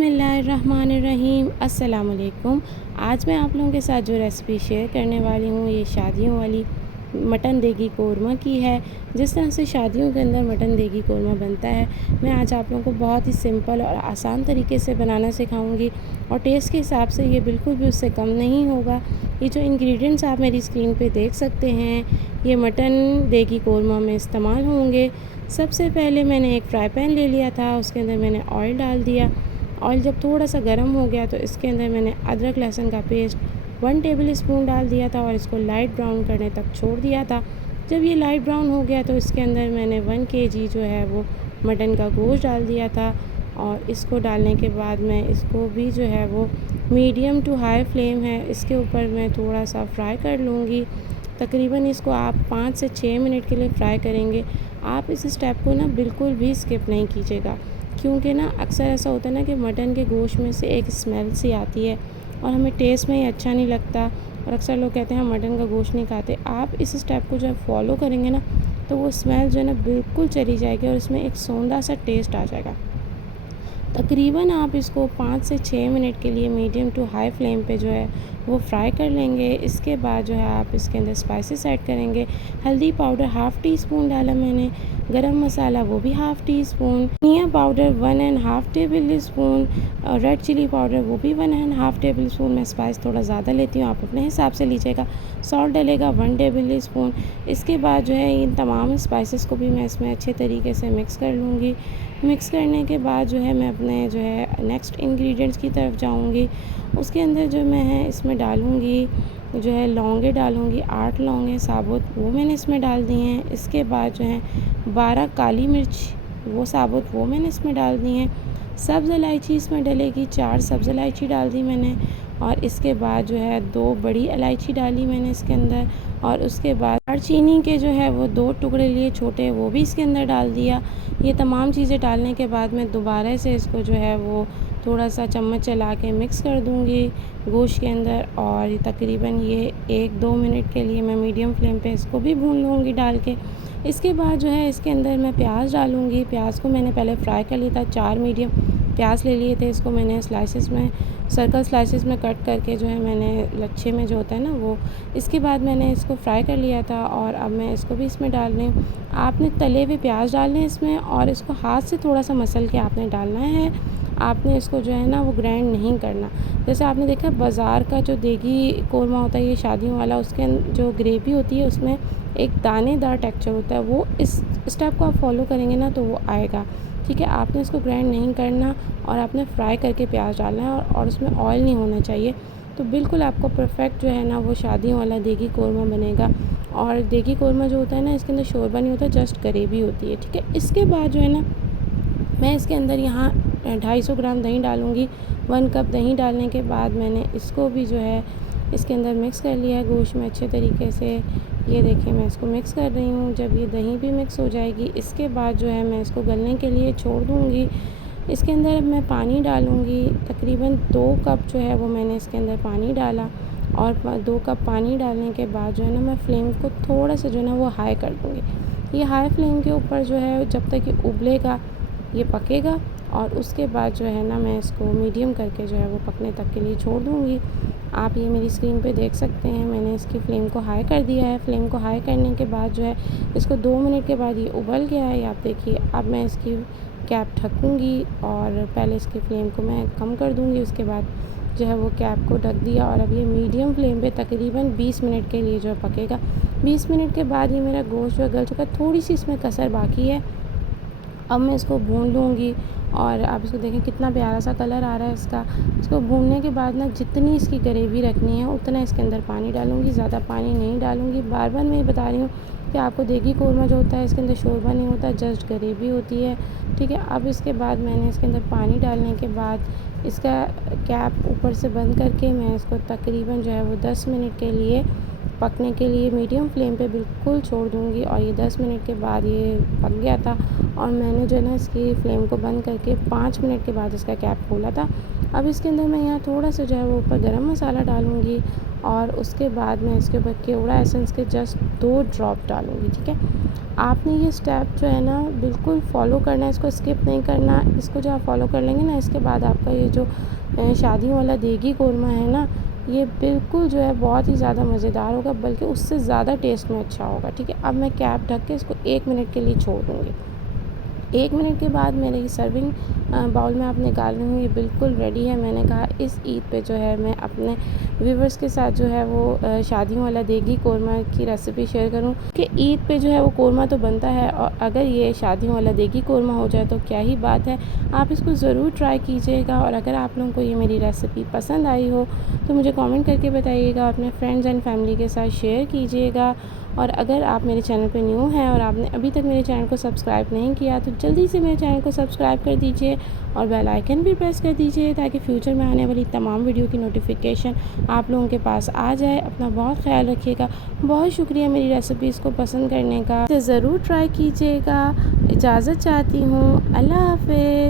बिस्मिल्लाहिर्रहमानिर्रहीम अस्सलाम वालेकुम। आज मैं आप लोगों के साथ जो रेसिपी शेयर करने वाली हूँ ये शादियों वाली मटन देगी कोरमा की है। जिस तरह से शादियों के अंदर मटन देगी कोरमा बनता है, मैं आज आप लोगों को बहुत ही सिंपल और आसान तरीके से बनाना सिखाऊंगी और टेस्ट के हिसाब से ये बिल्कुल भी उससे कम नहीं होगा। ये जो इंग्रेडिएंट्स आप मेरी स्क्रीन पे देख सकते हैं, ये मटन देगी कोरमा में इस्तेमाल होंगे। सबसे पहले मैंने एक फ्राई पैन ले लिया था, उसके अंदर मैंने ऑयल डाल दिया। ऑयल जब थोड़ा सा गर्म हो गया तो इसके अंदर मैंने अदरक लहसुन का पेस्ट 1 टेबल स्पून डाल दिया था और इसको लाइट ब्राउन करने तक छोड़ दिया था। जब ये लाइट ब्राउन हो गया तो इसके अंदर मैंने 1 केजी जो है वो मटन का गोश्त डाल दिया था और इसको डालने के बाद मैं इसको भी जो है वो मीडियम टू हाई फ्लेम है इसके ऊपर मैं थोड़ा सा फ्राई कर लूँगी। तकरीबन इसको आप 5 से 6 मिनट के लिए फ्राई करेंगे। आप इस स्टेप को ना बिल्कुल भी स्किप नहीं कीजिएगा, क्योंकि ना अक्सर ऐसा होता है ना कि मटन के गोश्त में से एक स्मेल सी आती है और हमें टेस्ट में ही अच्छा नहीं लगता और अक्सर लोग कहते हैं हम मटन का गोश्त नहीं खाते। आप इस स्टेप को जब फॉलो करेंगे ना तो वो स्मेल जो है ना बिल्कुल चली जाएगी और इसमें एक सौंधा सा टेस्ट आ जाएगा। तकरीबन आप इसको 5 से 6 मिनट के लिए मीडियम टू हाई फ्लेम पे जो है वो फ्राई कर लेंगे। इसके बाद जो है आप इसके अंदर स्पाइसेस ऐड करेंगे। हल्दी पाउडर हाफ़ टी स्पून डाला मैंने, गरम मसाला वो भी हाफ़ टी स्पून, धनिया powder 1.5 tablespoon, red chilli powder वो भी 1.5 टेबल स्पून। मैं स्पाइस थोड़ा ज़्यादा लेती हूँ, आप अपने हिसाब से लीजिएगा। सॉल्ट डलेगा 1 टेबल स्पून। इसके बाद जो है इन तमाम स्पाइसेस को भी मैं इसमें अच्छे तरीके से मिक्स कर लूँगी। मिक्स करने के बाद जो है मैं अपने जो है नेक्स्ट इंग्रेडिएंट्स की तरफ जाऊँगी। उसके अंदर जो मैं है इसमें डालूँगी जो है लौंगे डालूँगी, 8 लौंगे साबुत वो मैंने इसमें डाल दी हैं। इसके बाद जो है 12 काली मिर्च वो साबुत वो मैंने इसमें डाल दी हैं। सब्ज़ इलायची इसमें डलेगी, 4 सब्ज़ इलायची डाल दी मैंने और इसके बाद जो है 2 बड़ी इलायची डाली मैंने इसके अंदर और उसके बाद दालचीनी के जो है वो 2 टुकड़े लिए छोटे वो भी इसके अंदर डाल दिया। ये तमाम चीज़ें डालने के बाद मैं दोबारा से इसको जो है वो थोड़ा सा चम्मच चला के मिक्स कर दूँगी गोश्त के अंदर और तकरीबन ये 1-2 मिनट के लिए मैं मीडियम फ्लेम पे इसको भी भून लूँगी डाल के। इसके बाद जो है इसके अंदर मैं प्याज डालूँगी। प्याज को मैंने पहले फ्राई कर लिया था, 4 मीडियम प्याज ले लिए थे। इसको मैंने स्लाइसेस में सर्कल स्लाइसेस में कट करके जो है मैंने लच्छे में जो होता है ना वो, इसके बाद मैंने इसको फ्राई कर लिया था और अब मैं इसको भी इसमें डाल रही हूँ। आपने तले हुए प्याज डालने हैं इसमें और इसको हाथ से थोड़ा सा मसल के आपने डालना है। आपने इसको जो है ना वो ग्राइंड नहीं करना। जैसे आपने देखा बाज़ार का जो देगी कोरमा होता है ये शादियों वाला, उसके जो ग्रेवी होती है उसमें एक दानेदार टेक्सचर होता है। वो इस स्टेप को आप फॉलो करेंगे ना तो वो आएगा। ठीक है, आपने इसको ग्राइंड नहीं करना और आपने फ्राई करके प्याज डालना है और उसमें ऑयल नहीं होना चाहिए। तो बिल्कुल आपको परफेक्ट जो है ना वो शादियों वाला देगी कोरमा बनेगा। और देगी कोरमा जो होता है ना इसके अंदर शोरबा नहीं होता, जस्ट ग्रेवी होती है। ठीक है, इसके बाद जो है ना मैं इसके अंदर यहाँ 250 ग्राम दही डालूँगी। 1 कप दही डालने के बाद मैंने इसको भी जो है इसके अंदर मिक्स कर लिया है गोश्त में अच्छे तरीके से। ये देखिए मैं इसको मिक्स कर रही हूँ। जब ये दही भी मिक्स हो जाएगी इसके बाद जो है मैं इसको गलने के लिए छोड़ दूँगी। इसके अंदर अब मैं पानी डालूँगी, तकरीबन 2 कप जो है वो मैंने इसके अंदर पानी डाला और 2 कप पानी डालने के बाद जो है ना मैं फ्लेम को थोड़ा सा जो है ना वो हाई कर दूँगी। ये हाई फ्लेम के ऊपर जो है जब तक ये उबलेगा ये पकेगा और उसके बाद जो है ना मैं इसको मीडियम करके जो है वो पकने तक के लिए छोड़ दूँगी। आप ये मेरी स्क्रीन पे देख सकते हैं मैंने इसकी फ्लेम को हाई कर दिया है। फ्लेम को हाई करने के बाद जो है इसको 2 मिनट के बाद ये उबल गया है। आप देखिए अब मैं इसकी कैप ढकूँगी और पहले इसकी फ्लेम को मैं कम कर दूँगी, उसके बाद जो है वो कैप को ढक दिया और अब ये मीडियम फ्लेम पे तकरीबन 20 मिनट के लिए जो है पकेगा। 20 मिनट के बाद ये मेरा गोश्त जो है गल चुका है, थोड़ी सी इसमें कसर बाकी है। अब मैं इसको भून लूँगी और आप इसको देखें कितना प्यारा सा कलर आ रहा है इसका। इसको भूनने के बाद ना जितनी इसकी ग्रेवी रखनी है उतना इसके अंदर पानी डालूँगी, ज़्यादा पानी नहीं डालूँगी। बार बार मैं ये बता रही हूँ कि आपको देगी कोरमा जो होता है इसके अंदर शोरबा नहीं होता, जस्ट ग्रेवी होती है। ठीक है, अब इसके बाद मैंने इसके अंदर पानी डालने के बाद इसका कैप ऊपर से बंद करके मैं इसको तकरीबन जो है वो 10 मिनट के लिए पकने के लिए मीडियम फ्लेम पे बिल्कुल छोड़ दूँगी। और ये 10 मिनट के बाद ये पक गया था और मैंने जो है ना इसकी फ्लेम को बंद करके 5 मिनट के बाद इसका कैप खोला था। अब इसके अंदर मैं यहाँ थोड़ा सा जो है वो ऊपर गरम मसाला डालूँगी और उसके बाद मैं इसके ऊपर केवड़ा एसेंस के जस्ट 2 ड्रॉप डालूँगी, ठीक है। आपने ये स्टेप जो है ना बिल्कुल फॉलो करना है, इसको स्किप नहीं करना। इसको जो आप फॉलो कर लेंगे ना, इसके बाद आपका ये जो शादियों वाला देगी कोरमा है ना, ये बिल्कुल जो है बहुत ही ज़्यादा मज़ेदार होगा, बल्कि उससे ज़्यादा टेस्ट में अच्छा होगा, ठीक है। अब मैं कैप ढक के इसको 1 मिनट के लिए छोड़ दूँगी। 1 मिनट के बाद मेरे ये सर्विंग बाउल में आप निकाल रही हूँ, ये बिल्कुल रेडी है। मैंने कहा इस ईद पे जो है मैं अपने व्यूवर्स के साथ जो है वो शादियों वाला देगी कोरमा की रेसिपी शेयर करूँ कि ईद पे जो है वो कोरमा तो बनता है, और अगर ये शादियों वाला देगी कोरमा हो जाए तो क्या ही बात है। आप इसको ज़रूर ट्राई कीजिएगा, और अगर आप लोगों को ये मेरी रेसिपी पसंद आई हो तो मुझे कमेंट करके बताइएगा, अपने फ्रेंड्स एंड फैमिली के साथ शेयर कीजिएगा। और अगर आप मेरे चैनल पे न्यू हैं और आपने अभी तक मेरे चैनल को सब्सक्राइब नहीं किया तो जल्दी से मेरे चैनल को सब्सक्राइब कर दीजिए और बेल आइकन भी प्रेस कर दीजिए, ताकि फ्यूचर में आने वाली तमाम वीडियो की नोटिफिकेशन आप लोगों के पास आ जाए। अपना बहुत ख्याल रखिएगा। बहुत शुक्रिया मेरी रेसिपीज़ को पसंद करने का। इसे ज़रूर ट्राई कीजिएगा। इजाज़त चाहती हूँ। अल्लाह हाफ़िज़।